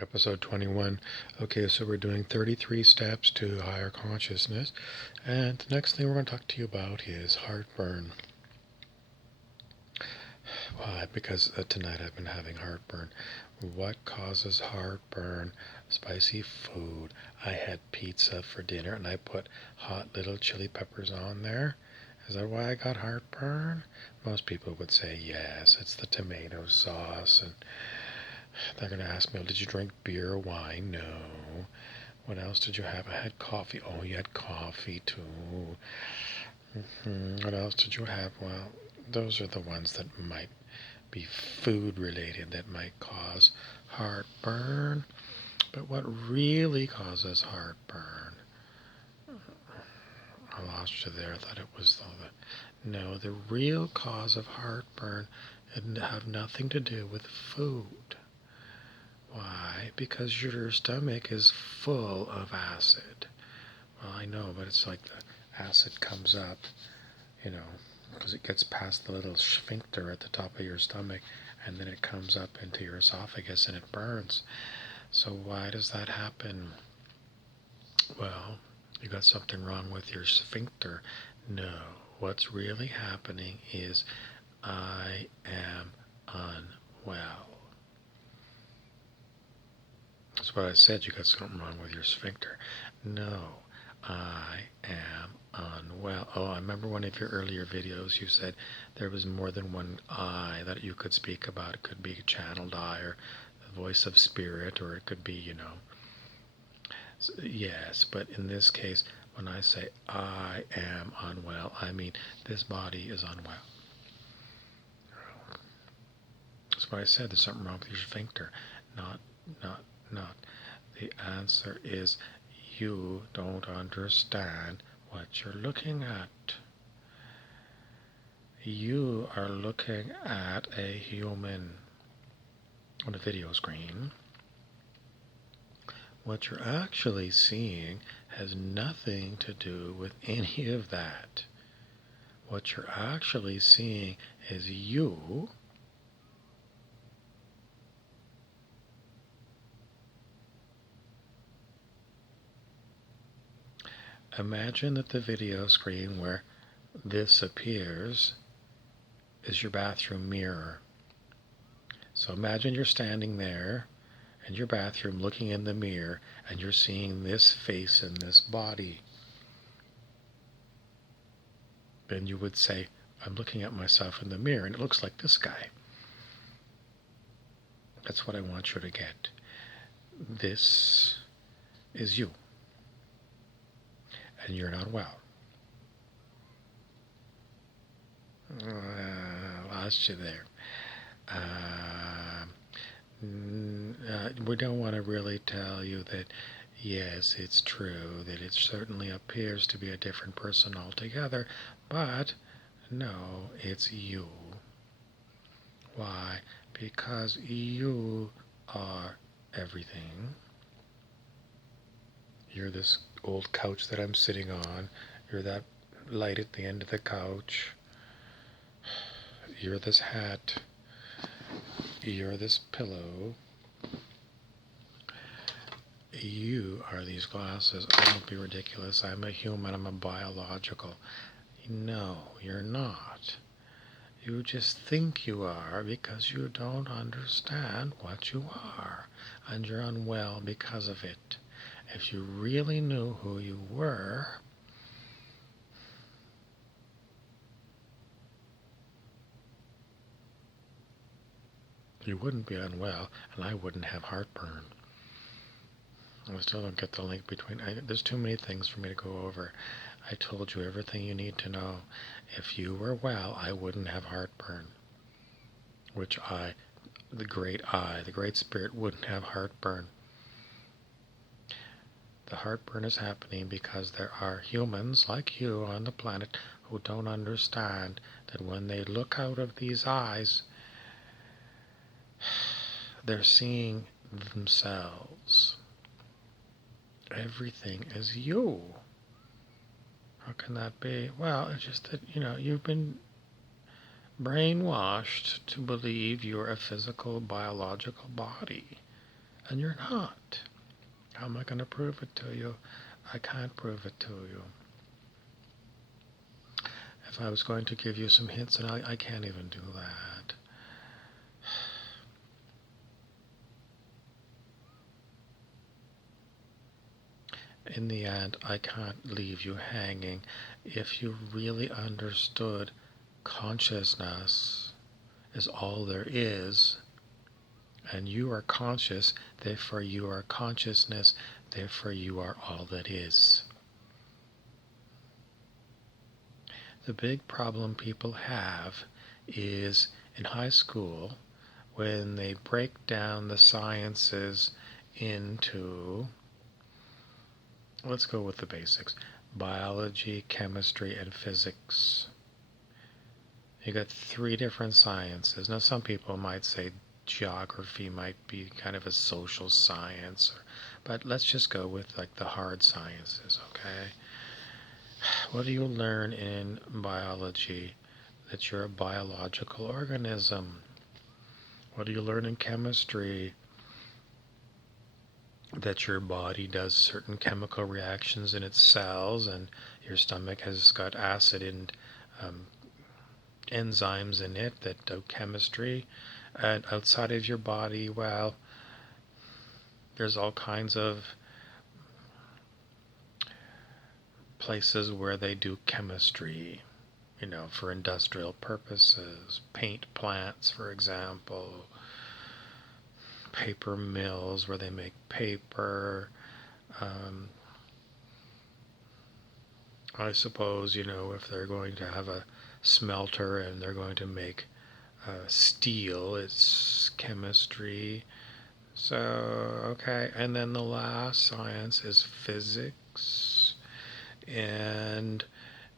Episode 21. Okay, so we're doing 33 steps to higher consciousness. And the next thing we're going to talk to you about is heartburn. Why? Because tonight I've been having heartburn. What causes heartburn? Spicy food. I had pizza for dinner and I put hot little chili peppers on there. Is that why I got heartburn? Most people would say yes, it's the tomato sauce. And they're going to ask me, well, did you drink beer or wine? No. What else did you have? I had coffee. Oh, you had coffee too. What else did you have? Well, those are the ones that might be food related that might cause heartburn. But what really causes heartburn? I lost you there. I thought it was the. No, the real cause of heartburn would have nothing to do with food. Why? Because your stomach is full of acid. Well, I know, but it's like the acid comes up, because it gets past the little sphincter at the top of your stomach, and then it comes up into your esophagus and it burns. So why does that happen? Well, you got something wrong with your sphincter. No, what's really happening is I am unwell. That's what I said. You got something wrong with your sphincter. No, I am unwell. Oh, I remember one of your earlier videos you said there was more than one I that you could speak about. It could be channeled I or the voice of spirit, or it could be, yes, but in this case, when I say I am unwell, I mean this body is unwell. That's what I said. There's something wrong with your sphincter. Not, not. The answer is you don't understand what you're looking at. You are looking at a human on a video screen. What you're actually seeing has nothing to do with any of that. What you're actually seeing is you imagine that the video screen where this appears is your bathroom mirror. So imagine you're standing there in your bathroom looking in the mirror and you're seeing this face and this body. Then you would say, I'm looking at myself in the mirror and it looks like this guy. That's what I want you to get. This is you. And you're not well. Lost you there. We don't want to really tell you that, yes, it's true, that it certainly appears to be a different person altogether, but no, it's you. Why? Because you are everything. You're this old couch that I'm sitting on. You're that light at the end of the couch. You're this hat. You're this pillow. You are these glasses. Oh, don't be ridiculous. I'm a human. I'm a biological. No, you're not. You just think you are because you don't understand what you are, and you're unwell because of it. If you really knew who you were, you wouldn't be unwell, and I wouldn't have heartburn. I still don't get the link between. There's too many things for me to go over. I told you everything you need to know. If you were well, I wouldn't have heartburn. Which the great spirit, wouldn't have heartburn. The heartburn is happening because there are humans like you on the planet who don't understand that when they look out of these eyes, they're seeing themselves. Everything is you. How can that be? Well, it's just that, you've been brainwashed to believe you're a physical, biological body. and you're not. How am I going to prove it to you? I can't prove it to you. If I was going to give you some hints, and I can't even do that. In the end, I can't leave you hanging. If you really understood consciousness is all there is, and you are conscious, therefore you are consciousness, therefore you are all that is. The big problem people have is in high school when they break down the sciences into, let's go with the basics, biology, chemistry, and physics. You got 3 different sciences. Now some people might say geography might be kind of a social science, but let's just go with like the hard sciences, okay? What do you learn in biology? That you're a biological organism. What do you learn in chemistry? That your body does certain chemical reactions in its cells, and your stomach has got acid and enzymes in it that do chemistry. And outside of your body, well, there's all kinds of places where they do chemistry, for industrial purposes. Paint plants, for example. Paper mills where they make paper. I suppose, if they're going to have a smelter and they're going to make steel, it's chemistry. So, okay, and then the last science is physics. And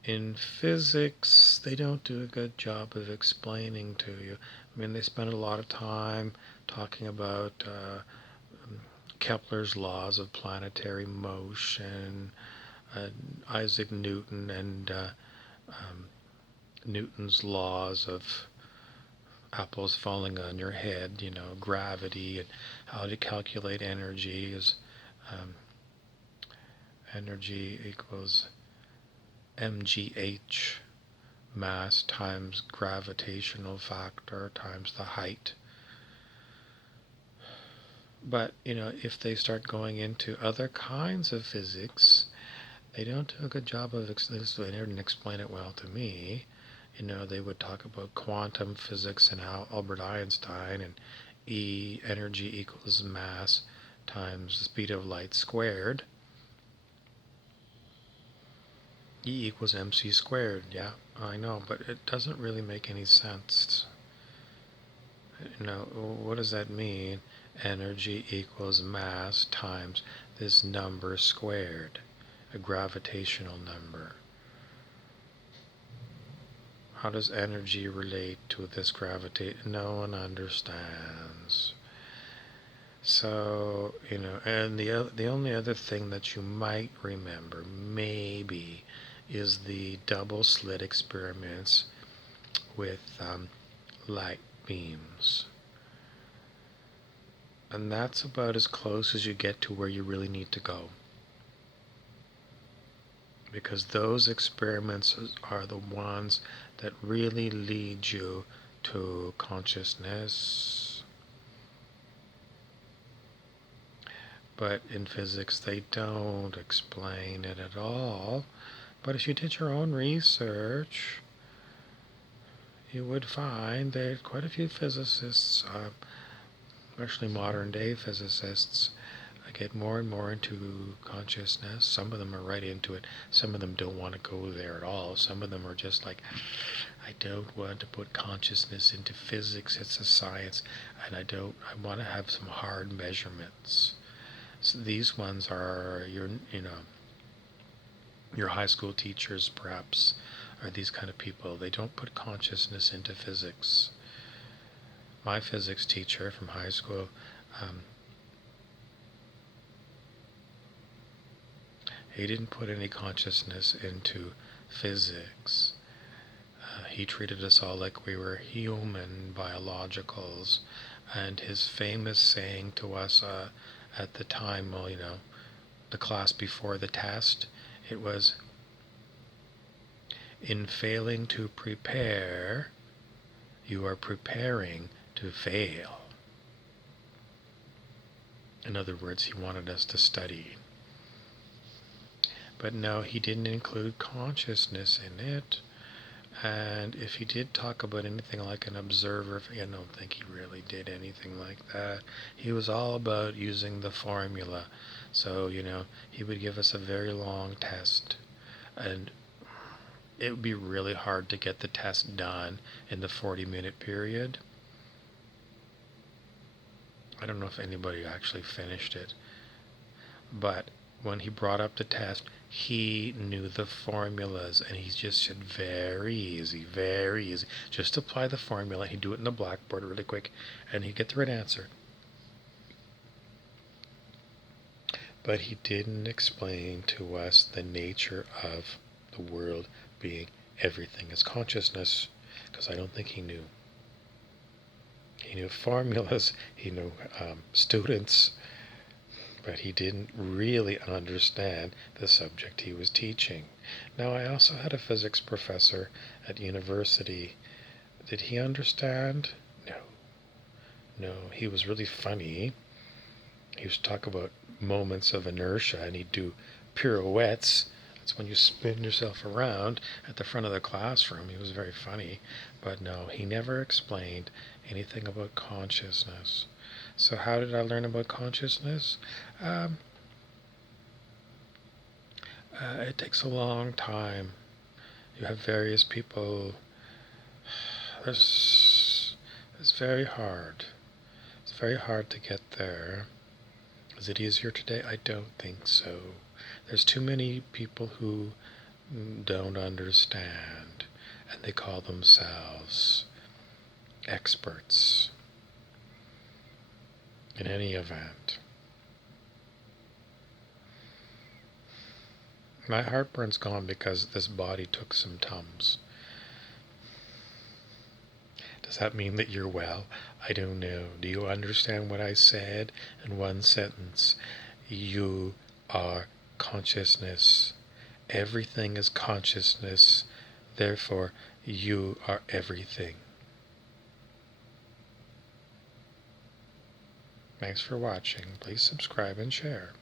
in physics, they don't do a good job of explaining to you. I mean, they spend a lot of time talking about Kepler's laws of planetary motion, Isaac Newton and Newton's laws of apples falling on your head, gravity, and how to calculate energy is energy equals mgh, mass times gravitational factor times the height. But, if they start going into other kinds of physics, they don't do a good job of explaining. They didn't explain it well to me. They would talk about quantum physics and how Albert Einstein and E, energy equals mass times the speed of light squared. E equals mc squared. Yeah, I know, but it doesn't really make any sense. What does that mean? Energy equals mass times this number squared, a gravitational number. How does energy relate to this gravitate? No one understands. So, and the only other thing that you might remember, maybe, is the double slit experiments with light beams. And that's about as close as you get to where you really need to go. Because those experiments are the ones that really lead you to consciousness. But in physics, they don't explain it at all. But if you did your own research, you would find that quite a few physicists, especially modern day physicists, get more and more into consciousness. Some of them are right into it. Some of them don't want to go there at all. Some of them are just like, I don't want to put consciousness into physics. It's a science, and I want to have some hard measurements. So these ones are your high school teachers, perhaps, are these kind of people. They don't put consciousness into physics. My physics teacher from high school, he didn't put any consciousness into physics. He treated us all like we were human biologicals, And his famous saying to us at the time, well, the class before the test, it was, in failing to prepare, you are preparing to fail. In other words, he wanted us to study. But no, he didn't include consciousness in it. And if he did talk about anything like an observer, I don't think he really did anything like that. He was all about using the formula. So, he would give us a very long test. And it would be really hard to get the test done in the 40-minute period. I don't know if anybody actually finished it. But when he brought up the test, he knew the formulas, and he just said, very easy, very easy. Just apply the formula. He'd do it in the blackboard really quick, and he'd get the right answer. But he didn't explain to us the nature of the world being everything is consciousness, because I don't think he knew. He knew formulas, he knew students, but he didn't really understand the subject he was teaching. Now, I also had a physics professor at university. Did he understand? No. He was really funny. He used to talk about moments of inertia, and he'd do pirouettes. That's when you spin yourself around at the front of the classroom. He was very funny. But no, he never explained anything about consciousness. So how did I learn about consciousness? It takes a long time. You have various people. It's very hard. It's very hard to get there. Is it easier today? I don't think so. There's too many people who don't understand, and they call themselves experts. In any event, my heartburn's gone because this body took some Tums. Does that mean that you're well? I don't know. Do you understand what I said in one sentence? You are consciousness. Everything is consciousness. Therefore, you are everything. Thanks for watching. Please subscribe and share.